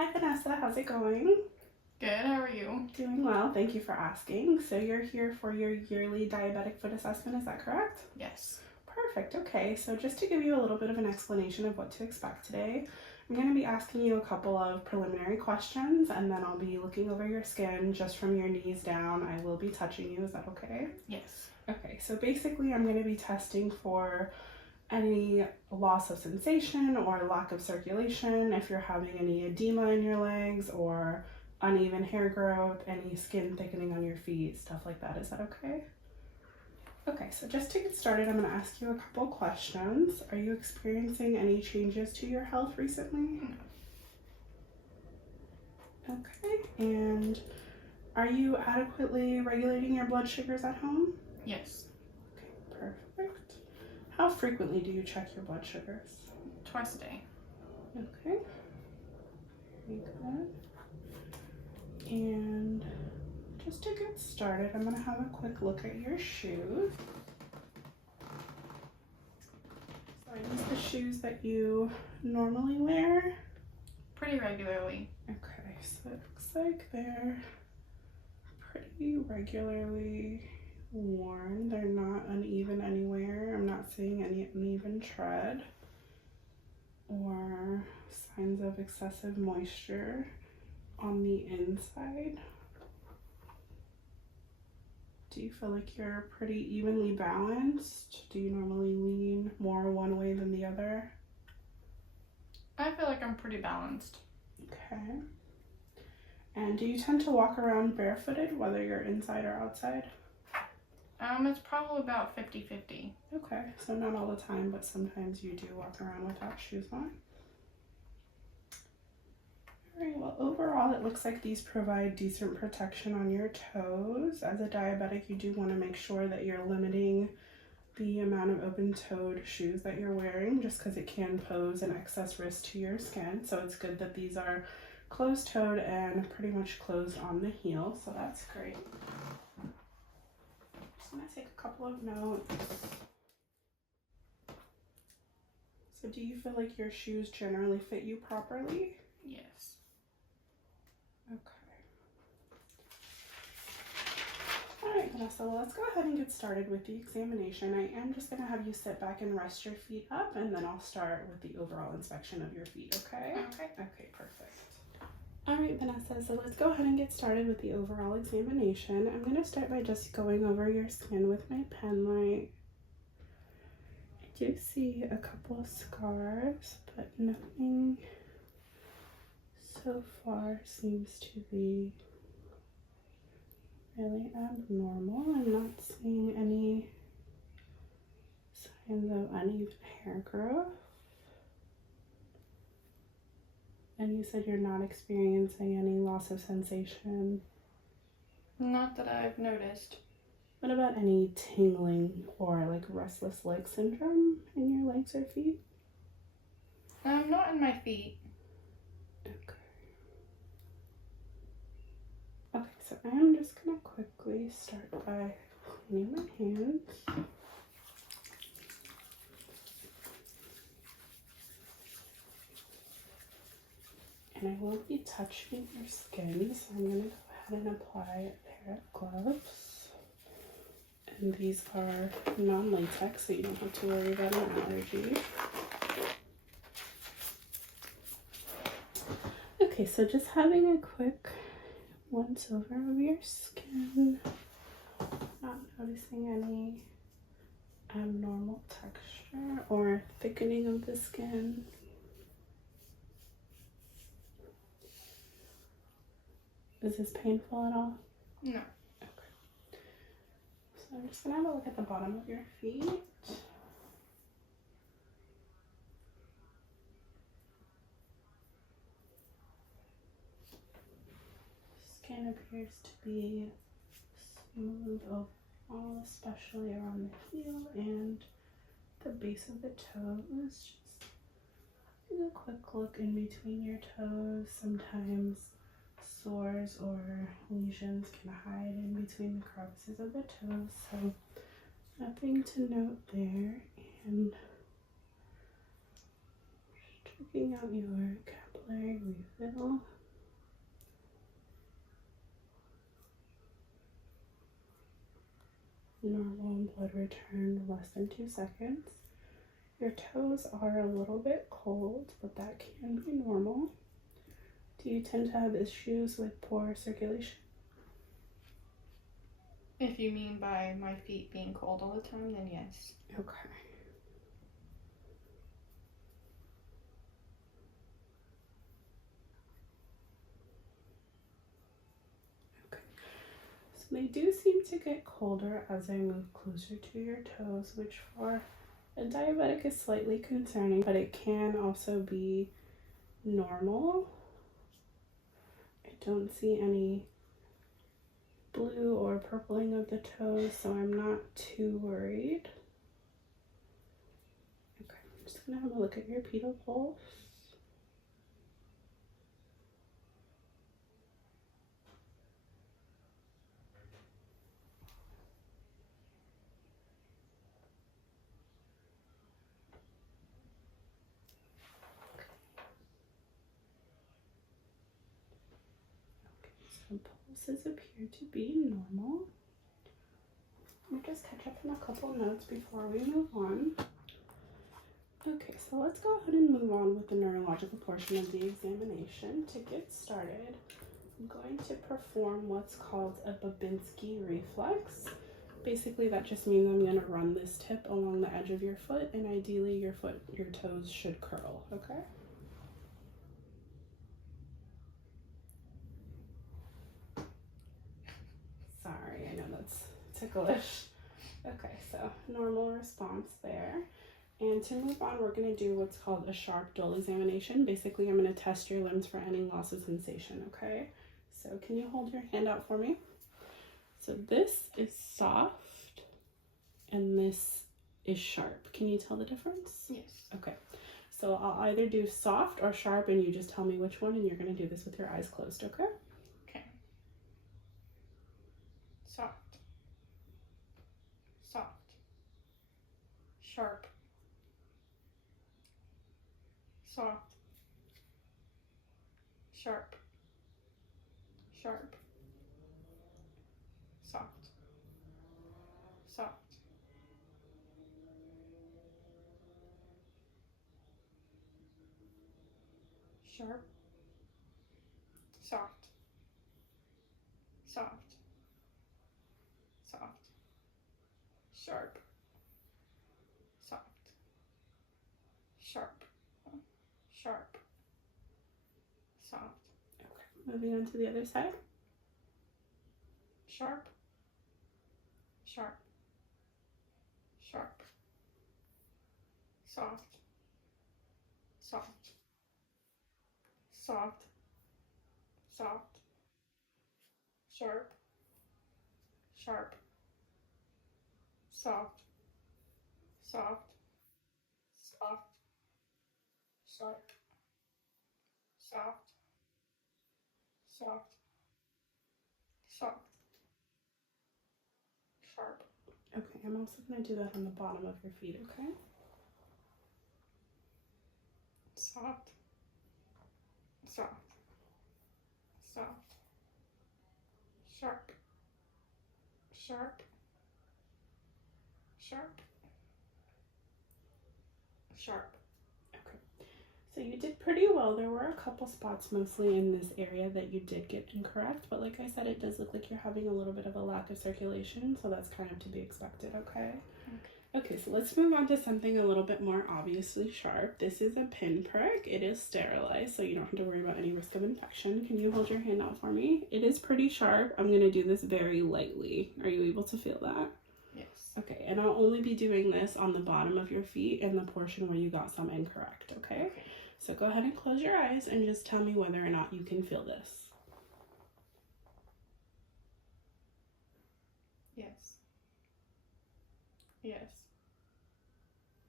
Hi Vanessa, how's it going? Good, how are you? Doing well, thank you for asking. So you're here for your yearly diabetic foot assessment, is that correct? Yes. Perfect, okay. So just to give you a little bit of an explanation of what to expect today, I'm going to be asking you a couple of preliminary questions and then I'll be looking over your skin just from your knees down. I will be touching you, is that okay? Yes. Okay, so basically I'm going to be testing for any loss of sensation or lack of circulation, if you're having any edema in your legs or uneven hair growth, any skin thickening on your feet, stuff like that. Is that okay? Okay, so just to get started, I'm going to ask you a couple questions. Are you experiencing any changes to your health recently? No. Okay, and are you adequately regulating your blood sugars at home? Yes. Okay, perfect. How frequently do you check your blood sugars? Twice a day. Okay. Very good. And just to get started, I'm going to have a quick look at your shoes. So are these the shoes that you normally wear? Pretty regularly. Okay, so it looks like they're pretty regularly worn. They're not uneven anywhere. I'm not seeing any uneven tread or signs of excessive moisture on the inside. Do you feel like you're pretty evenly balanced? Do you normally lean more one way than the other? I feel like I'm pretty balanced. Okay. And do you tend to walk around barefooted, whether you're inside or outside? It's probably about 50-50. Okay, so not all the time, but sometimes you do walk around without shoes on. All right, well, overall, it looks like these provide decent protection on your toes. As a diabetic, you do want to make sure that you're limiting the amount of open-toed shoes that you're wearing, just because it can pose an excess risk to your skin. So it's good that these are closed-toed and pretty much closed on the heel, so that's great. I'm going to take a couple of notes. So do you feel like your shoes generally fit you properly? Yes. Okay. All right, Vanessa, well, let's go ahead and get started with the examination. I am just going to have you sit back and rest your feet up, and then I'll start with the overall inspection of your feet, okay? Okay. Okay, perfect. All right, Vanessa, so let's go ahead and get started with the overall examination. I'm going to start by just going over your skin with my pen light. I do see a couple of scars, but nothing so far seems to be really abnormal. I'm not seeing any signs of uneven hair growth. And you said you're not experiencing any loss of sensation. Not that I've noticed. What about any tingling or like restless leg syndrome in your legs or feet? Not in my feet. Okay. Okay, so I'm just gonna quickly start by cleaning my hands. And I will be touching your skin, so I'm going to go ahead and apply a pair of gloves. And these are non-latex, so you don't have to worry about an allergy. Okay, so just having a quick once over of your skin. Not noticing any abnormal texture or thickening of the skin. Is this painful at all? No. Okay. So I'm just going to have a look at the bottom of your feet. Skin appears to be smooth overall, especially around the heel and the base of the toes. Just do a quick look in between your toes. Sometimes sores or lesions can hide in between the crevices of the toes, so nothing to note there. And just Checking out your capillary refill. Normal blood return less than 2 seconds. Your toes are a little bit cold, but that can be normal. Do you tend to have issues with poor circulation? If you mean by my feet being cold all the time, then yes. Okay. So they do seem to get colder as I move closer to your toes, which for a diabetic is slightly concerning, but it can also be normal. I don't see any blue or purpling of the toes, so I'm not too worried. Okay, I'm just gonna have a look at your pedal pulse. So pulses appear to be normal. Let me just catch up on a couple notes before we move on. Okay, so let's go ahead and move on with the neurological portion of the examination. To get started, I'm going to perform what's called a Babinski reflex. Basically, that just means I'm going to run this tip along the edge of your foot, and ideally your toes should curl, okay? Sorry, I know that's ticklish. Okay, so normal response there. And to move on, we're going to do what's called a sharp dull examination. Basically, I'm going to test your limbs for any loss of sensation, okay? So can you hold your hand out for me? So this is soft and this is sharp. Can you tell the difference? Yes. Okay. So I'll either do soft or sharp and you just tell me which one, and you're going to do this with your eyes closed, okay? Okay. Soft. Soft. Sharp. Soft. Sharp. Sharp. Soft. Soft. Sharp. Soft. Soft. Soft. Sharp. Soft. Sharp. Sharp. Soft. Okay. Moving on to the other side. Sharp. Sharp. Sharp. Soft. Soft. Soft. Soft. Sharp. Sharp. Soft. Soft. Soft. Sharp. Soft. Soft. Soft. Sharp. Okay, I'm also going to do that on the bottom of your feet, okay? Soft. Soft. Soft. Sharp. Sharp. Sharp. Sharp. Okay. So you did pretty well. There were a couple spots mostly in this area that you did get incorrect, but like I said, it does look like you're having a little bit of a lack of circulation, so that's kind of to be expected, okay? Okay, so let's move on to something a little bit more obviously sharp. This is a pinprick. It is sterilized, so you don't have to worry about any risk of infection. Can you hold your hand out for me? It is pretty sharp. I'm going to do this very lightly. Are you able to feel that? Yes. Okay, and I'll only be doing this on the bottom of your feet and the portion where you got some incorrect, okay? Okay. So go ahead and close your eyes and just tell me whether or not you can feel this. Yes. Yes.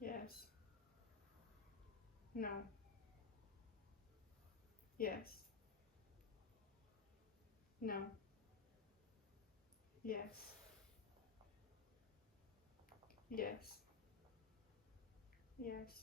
Yes. No. Yes. No. Yes. Yes. Yes.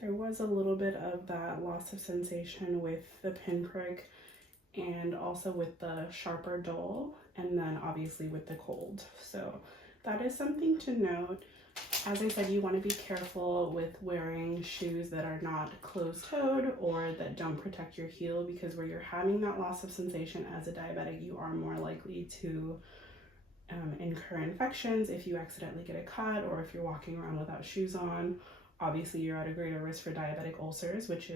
There was a little bit of that loss of sensation with the pinprick and also with the sharper dull, and then obviously with the cold. So that is something to note. As I said, you want to be careful with wearing shoes that are not closed-toed or that don't protect your heel, because where you're having that loss of sensation as a diabetic, you are more likely to incur infections if you accidentally get a cut or if you're walking around without shoes on. Obviously, you're at a greater risk for diabetic ulcers, which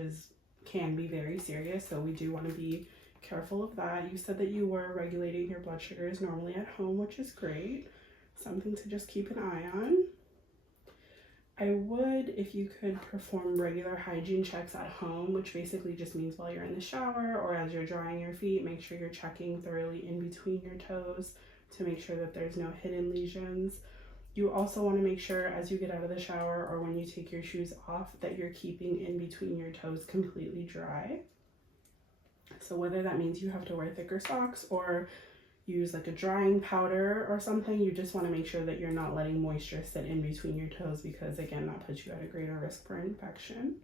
can be very serious, so we do want to be careful of that. You said that you were regulating your blood sugars normally at home, which is great. Something to just keep an eye on. I would, if you could, perform regular hygiene checks at home, which basically just means while you're in the shower or as you're drying your feet, make sure you're checking thoroughly in between your toes to make sure that there's no hidden lesions. You also want to make sure as you get out of the shower or when you take your shoes off that you're keeping in between your toes completely dry. So whether that means you have to wear thicker socks or use like a drying powder or something, you just want to make sure that you're not letting moisture sit in between your toes, because again, that puts you at a greater risk for infection.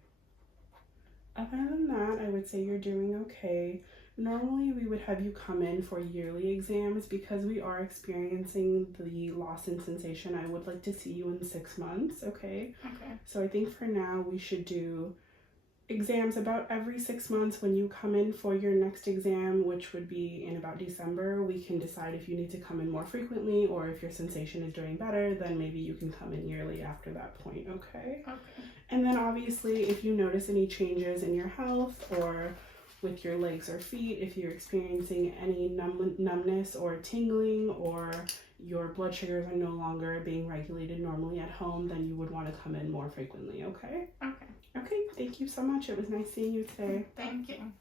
Other than that, I would say you're doing okay. Normally we would have you come in for yearly exams. Because we are experiencing the loss in sensation, I would like to see you in 6 months, okay? Okay. So I think for now we should do exams about every 6 months. When you come in for your next exam, which would be in about December, we can decide if you need to come in more frequently, or if your sensation is doing better, then maybe you can come in yearly after that point, okay? Okay. And then obviously if you notice any changes in your health or with your legs or feet, if you're experiencing any numbness or tingling, or your blood sugars are no longer being regulated normally at home, then you would want to come in more frequently, okay? Okay. Okay, thank you so much. It was nice seeing you today. Thank you.